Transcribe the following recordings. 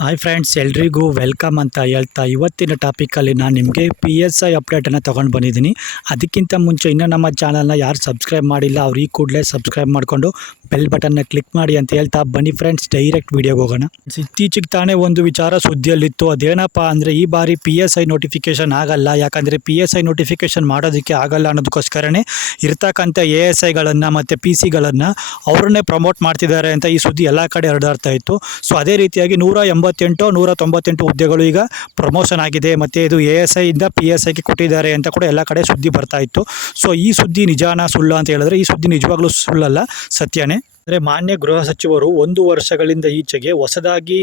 Hi friends ಎಲ್ರಿಗೂ welcome ಅಂತ ಹೇಳ್ತಾ ಇವತ್ತಿನ ಟಾಪಿಕಲ್ಲಿ ನಾನು ನಿಮಗೆ ಪಿ ಎಸ್ ಐ ಅಪ್ಡೇಟನ್ನು ತೊಗೊಂಡು ಬಂದಿದ್ದೀನಿ. ಅದಕ್ಕಿಂತ ಮುಂಚೆ ಇನ್ನೂ ನಮ್ಮ ಚಾನಲ್ನ ಯಾರು ಸಬ್ಸ್ಕ್ರೈಬ್ ಮಾಡಿಲ್ಲ ಅವ್ರು ಈ ಕೂಡಲೇ ಸಬ್ಸ್ಕ್ರೈಬ್ ಮಾಡಿಕೊಂಡು ಬೆಲ್ ಬಟನ್ನ ಕ್ಲಿಕ್ ಮಾಡಿ ಅಂತ ಹೇಳ್ತಾ ಬನ್ನಿ ಫ್ರೆಂಡ್ಸ್ ಡೈರೆಕ್ಟ್ ವಿಡಿಯೋಗೆ ಹೋಗೋಣ. ಇತ್ತೀಚೆಗೆ ತಾನೇ ಒಂದು ವಿಚಾರ ಸುದ್ದಿಯಲ್ಲಿತ್ತು. ಅದೇನಪ್ಪ ಅಂದರೆ ಈ ಬಾರಿ ಪಿ ಎಸ್ ಐ ನೋಟಿಫಿಕೇಶನ್ ಆಗಲ್ಲ. ಯಾಕಂದರೆ ಪಿ ಎಸ್ ಐ ನೋಟಿಫಿಕೇಶನ್ ಮಾಡೋದಕ್ಕೆ ಆಗಲ್ಲ ಅನ್ನೋದಕ್ಕೋಸ್ಕರನೇ ಇರ್ತಕ್ಕಂಥ ಎ ಎಸ್ ಐಗಳನ್ನು ಮತ್ತು ಪಿ ಸಿಗಳನ್ನು ಅವ್ರನ್ನೇ ಪ್ರಮೋಟ್ ಮಾಡ್ತಿದ್ದಾರೆ ಅಂತ ಈ ಸುದ್ದಿ ಎಲ್ಲ ಕಡೆ ಹರದಾಡ್ತಾ ಇತ್ತು. ಸೊ ಅದೇ ರೀತಿಯಾಗಿ ನೂರ ಎಂಬತ್ತೆಂಟು ನೂರ ತೊಂಬತ್ತೆಂಟು ಹುದ್ದೆಗಳು ಈಗ ಪ್ರಮೋಷನ್ ಆಗಿದೆ. ಮತ್ತು ಇದು ಎ ಎಸ್ ಐಯಿಂದ ಪಿ ಎಸ್ ಐಗೆ ಕೊಟ್ಟಿದ್ದಾರೆ ಅಂತ ಕೂಡ ಎಲ್ಲ ಕಡೆ ಸುದ್ದಿ ಬರ್ತಾ ಇತ್ತು. ಸೊ ಈ ಸುದ್ದಿ ನಿಜಾನ ಸುಳ್ಳು ಅಂತ ಹೇಳಿದ್ರೆ ಈ ಸುದ್ದಿ ನಿಜವಾಗ್ಲೂ ಸುಳ್ಳಲ್ಲ, ಸತ್ಯನೇ. ಅಂದರೆ ಮಾನ್ಯ ಗೃಹ ಸಚಿವರು ಒಂದು ವರ್ಷಗಳಿಂದ ಈಚೆಗೆ ಹೊಸದಾಗಿ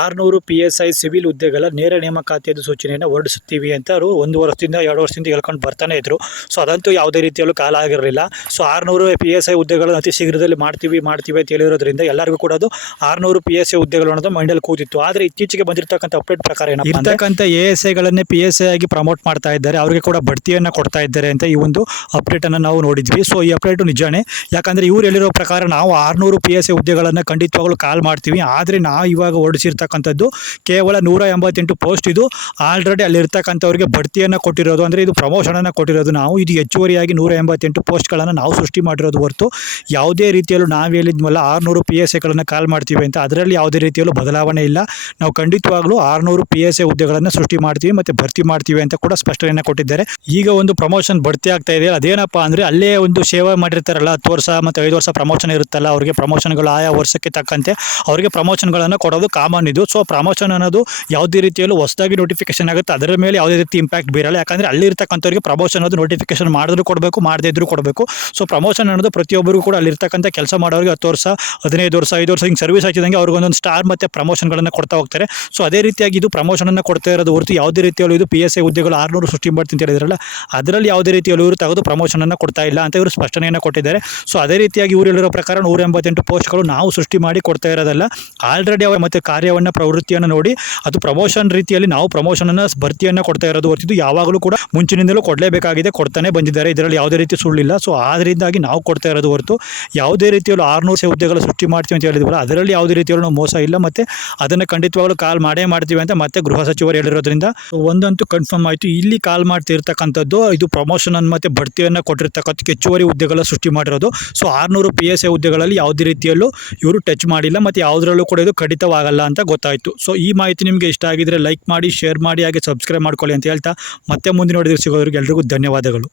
ಆರುನೂರು ಪಿ ಎಸ್ ಐ ಸಿವಿಲ್ ಹುದ್ದೆಗಳ ನೇರ ನೇಮಕಾತಿಯದ ಸೂಚನೆಯನ್ನು ಹೊರಡಿಸುತ್ತೀವಿ ಅಂತ ಅವರು ಒಂದು ವರ್ಷದಿಂದ, ಎರಡು ವರ್ಷದಿಂದ ಹೇಳ್ಕೊಂಡು ಬರ್ತಾನೆ ಇದ್ರು. ಸೊ ಅದಂತೂ ಯಾವುದೇ ರೀತಿಯಲ್ಲೂ ಕಾಲ ಆಗಿರಲಿಲ್ಲ. ಸೊ ಆರುನೂರು ಪಿ ಎಸ್ ಐ ಹುದ್ದೆಗಳನ್ನು ಅತಿ ಶೀಘ್ರದಲ್ಲಿ ಮಾಡ್ತೀವಿ ಮಾಡ್ತೀವಿ ಅಂತ ಹೇಳಿರೋದ್ರಿಂದ ಎಲ್ಲರಿಗೂ ಕೂಡ ಅದು ಆರುನೂರು ಪಿ ಎಸ್ ಐ ಹುದ್ದೆಗಳು ಅನ್ನೋದು ಮೈಂಡಲ್ಲಿ ಕೂತಿತ್ತು. ಆದರೆ ಇತ್ತೀಚೆಗೆ ಬಂದಿರತಕ್ಕಂಥ ಅಪ್ಡೇಟ್ ಪ್ರಕಾರ ಇರ್ತಕ್ಕಂಥ ಎ ಎಸ್ ಐಗಳನ್ನೇ ಪಿ ಎಸ್ ಐ ಆಗಿ ಪ್ರಮೋಟ್ ಮಾಡ್ತಾ ಇದ್ದಾರೆ. ಅವರಿಗೆ ಕೂಡ ಬಡ್ತಿಯನ್ನು ಕೊಡ್ತಾ ಇದ್ದಾರೆ ಅಂತ ಈ ಒಂದು ಅಪ್ಡೇಟನ್ನು ನಾವು ನೋಡಿದ್ವಿ. ಸೊ ಈ ಅಪ್ಡೇಟು ನಿಜಾನೇ. ಯಾಕಂದರೆ ಇವ್ರು ಹೇಳಿರೋ ಪ್ರಕಾರ ನಾವು ಆರುನೂರು ಪಿ ಎಸ್ ಎ ಹುದ್ದೆಗಳನ್ನು ಖಂಡಿತವಾಗಲೂ ಕಾಲ್ ಮಾಡ್ತೀವಿ. ಆದರೆ ನಾವು ಇವಾಗ ಹೊರಡಿಸಿರ್ತಕ್ಕಂಥದ್ದು ಕೇವಲ ನೂರ ಎಂಬತ್ತೆಂಟು ಪೋಸ್ಟ್ ಇದು. ಆಲ್ರೆಡಿ ಅಲ್ಲಿರ್ತಕ್ಕಂಥವ್ರಿಗೆ ಬಡ್ತಿಯನ್ನು ಕೊಟ್ಟಿರೋದು, ಅಂದರೆ ಇದು ಪ್ರಮೋಷನನ್ನು ಕೊಟ್ಟಿರೋದು. ನಾವು ಇದು ಹೆಚ್ಚುವರಿಯಾಗಿ ನೂರ ಎಂಬತ್ತೆಂಟು ಪೋಸ್ಟ್ಗಳನ್ನು ನಾವು ಸೃಷ್ಟಿ ಮಾಡಿರೋದು ಹೊರತು ಯಾವುದೇ ರೀತಿಯಲ್ಲೂ ನಾವು ಹೇಳಿದ್ಮಲ್ಲ ಆರುನೂರು ಪಿ ಎಸ್ ಎಗಳನ್ನು ಕಾಲ್ ಮಾಡ್ತೀವಿ ಅಂತ. ಅದರಲ್ಲಿ ಯಾವುದೇ ರೀತಿಯಲ್ಲೂ ಬದಲಾವಣೆ ಇಲ್ಲ. ನಾವು ಖಂಡಿತವಾಗ್ಲೂ ಆರುನೂರು ಪಿ ಎಸ್ ಎ ಹುದ್ದೆಗಳನ್ನು ಸೃಷ್ಟಿ ಮಾಡ್ತೀವಿ ಮತ್ತು ಭರ್ತಿ ಮಾಡ್ತೀವಿ ಅಂತ ಕೂಡ ಸ್ಪಷ್ಟನೆಯನ್ನು ಕೊಟ್ಟಿದ್ದಾರೆ. ಈಗ ಒಂದು ಪ್ರಮೋಷನ್ ಭರ್ತಿ ಆಗ್ತಾ ಇದೆ. ಅದೇನಪ್ಪ ಅಂದರೆ ಅಲ್ಲೇ ಒಂದು ಸೇವೆ ಮಾಡಿರ್ತಾರಲ್ಲ, ಹತ್ತು ವರ್ಷ, ಮತ್ತು ಐದು ವರ್ಷ ಪ್ರಮೋಷನ್ ಇರುತ್ತಲ್ಲ ಅವರಿಗೆ ಪ್ರಮೋಷನ್ಗಳು ಆಯಾ ವರ್ಷಕ್ಕೆ ತಕ್ಕಂತೆ ಅವರಿಗೆ ಪ್ರಮೋಷನ್ಗಳನ್ನು ಕೊಡೋದು ಕಾಮನ್ ಇದು. ಸೊ ಪ್ರಮೋಷನ್ ಅನ್ನೋದು ಯಾವುದೇ ರೀತಿಯಲ್ಲೂ ಹೊಸದಾಗಿ ನೋಟಿಫಿಕೇಶನ್ ಆಗುತ್ತೆ. ಅದರ ಮೇಲೆ ಯಾವುದೇ ರೀತಿ ಇಂಪ್ಯಾಕ್ಟ್ ಬೀರಲ್ಲ. ಯಾಕಂದರೆ ಅಲ್ಲಿರ್ತಕ್ಕಂಥವ್ರಿಗೆ ಪ್ರಮೋಷನ್ ಅನ್ನೋದು ನೋಟಿಫಿಕೇಶನ್ ಮಾಡಿದ್ರು ಕೊಡಬೇಕು, ಮಾಡದೇ ಇದ್ರೂ ಕೊಡಬೇಕು. ಸೊ ಪ್ರಮೋಷನ್ ಅನ್ನೋದು ಪ್ರತಿಯೊಬ್ಬರಿಗೂ ಕೂಡ ಅಲ್ಲಿರ್ತಕ್ಕಂಥ ಕೆಲಸ ಮಾಡೋರಿಗೆ ಹತ್ತು ವರ್ಷ, ಹದಿನೈದು ವರ್ಷ, ಐದು ವರ್ಷ ಹಿಂಗೆ ಸರ್ವಿಸ್ ಹಾಕಿದಂಗೆ ಅವ್ರಿಗೊಂದೊಂದು ಸ್ಟಾರ್ ಮತ್ತು ಪ್ರಮೋಷನ್ಗಳನ್ನು ಕೊಡ್ತಾ ಹೋಗ್ತಾರೆ. ಸೊ ಅದೇ ರೀತಿಯಾಗಿ ಇದು ಪ್ರಮೋಷನನ್ನು ಕೊಡ್ತಾ ಇರೋದು ಹೊರತು ಯಾವುದೇ ರೀತಿಯಲ್ಲೂ ಇದು ಪಿ ಎಸ್ ಐ ಹುದ್ದೆಗಳು ಆರುನೂರು ಸೃಷ್ಟಿ ಮಾಡ್ತೀನಿ ಅಂತ ಹೇಳಿದ್ರಲ್ಲ, ಅದರಲ್ಲಿ ಯಾವುದೇ ರೀತಿಯಲ್ಲೂ ಇವರು ತೆಗೆದು ಪ್ರಮೋಷನನ್ನು ಕೊಡ್ತಾ ಇಲ್ಲ ಅಂತ ಇವರು ಸ್ಪಷ್ಟನೆಯನ್ನು ಕೊಟ್ಟಿದ್ದಾರೆ. ಸೊ ಅದೇ ರೀತಿಯಾಗಿ ಇವರು ಹೇಳಿರೋ ಪ್ರಕಾರ ನೂರ ಎಂಬತ್ತೆಂಟು ಪೋಸ್ಟ್ಗಳು ನಾವು ಸೃಷ್ಟಿ ಮಾಡಿ ಕೊಡ್ತಾ ಇರೋದಲ್ಲ ಆಲ್ರೆಡಿ ಅವರ ಮತ್ತು ಕಾರ್ಯವನ್ನು, ಪ್ರವೃತ್ತಿಯನ್ನು ನೋಡಿ, ಅದು ಪ್ರಮೋಷನ್ ರೀತಿಯಲ್ಲಿ ನಾವು ಪ್ರಮೋಷನನ್ನು ಭರ್ತಿಯನ್ನು ಕೊಡ್ತಾ ಇರೋದು ಹೊರತಿದ್ದು ಯಾವಾಗಲೂ ಕೂಡ ಮುಂಚಿನಿಂದಲೂ ಕೊಡಲೇಬೇಕಾಗಿದೆ, ಕೊಡ್ತಾನೆ ಬಂದಿದ್ದಾರೆ. ಇದರಲ್ಲಿ ಯಾವುದೇ ರೀತಿ ಸುಳ್ಳಿಲ್ಲ. ಸೊ ಆದ್ದರಿಂದಾಗಿ ನಾವು ಕೊಡ್ತಾ ಇರೋದು ಹೊರತು ಯಾವುದೇ ರೀತಿಯಲ್ಲೂ ಆರುನೂರು ಸೇ ಹುದ್ದೆಗಳು ಸೃಷ್ಟಿ ಮಾಡ್ತೀವಿ ಅಂತ ಹೇಳಿದ್ವಲ್ಲ, ಅದರಲ್ಲಿ ಯಾವುದೇ ರೀತಿಯಲ್ಲೂ ಮೋಸ ಇಲ್ಲ. ಮತ್ತು ಅದನ್ನು ಖಂಡಿತವಾಗಲೂ ಕಾಲ್ ಮಾಡೇ ಮಾಡ್ತೀವಿ ಅಂತ ಮತ್ತೆ ಗೃಹ ಸಚಿವರು ಹೇಳಿರೋದ್ರಿಂದ ಒಂದಂತೂ ಕನ್ಫರ್ಮ್ ಆಯಿತು. ಇಲ್ಲಿ ಕಾಲ್ ಮಾಡ್ತಿರ್ತಕ್ಕಂಥದ್ದು ಇದು ಪ್ರಮೋಷನ್ ಮತ್ತು ಬಡ್ತಿಯನ್ನು ಕೊಟ್ಟಿರ್ತಕ್ಕಂಥ ಹೆಚ್ಚುವರಿ ಹುದ್ದೆಗಳ ಸೃಷ್ಟಿ ಮಾಡಿರೋದು. ಸೊ ಆರುನೂರು ಪಿ ಎಸ್ ಎ ಹುದ್ದೆಗಳಲ್ಲಿ ಯಾವುದೇ ರೀತಿಯಲ್ಲೂ ಇವರು ಟಚ್ ಮಾಡಿಲ್ಲ, ಮತ್ತು ಯಾವುದರಲ್ಲೂ ಕೂಡ ಇದು ಕಡಿತವಾಗಲ್ಲ ಅಂತ ಗೊತ್ತಾಯಿತು. ಸೊ ಈ ಮಾಹಿತಿ ನಿಮಗೆ ಇಷ್ಟ ಆಗಿದ್ದರೆ ಲೈಕ್ ಮಾಡಿ ಶೇರ್ ಮಾಡಿ, ಹಾಗೆ ಸಬ್ಸ್ಕ್ರೈಬ್ ಮಾಡ್ಕೊಳ್ಳಿ ಅಂತ ಹೇಳ್ತಾ, ಮತ್ತೆ ಮುಂದಿನ ನೋಡಿದ್ರೆ ಸಿಗೋದ್ರಿಗೆ ಎಲ್ರಿಗೂ ಧನ್ಯವಾದಗಳು.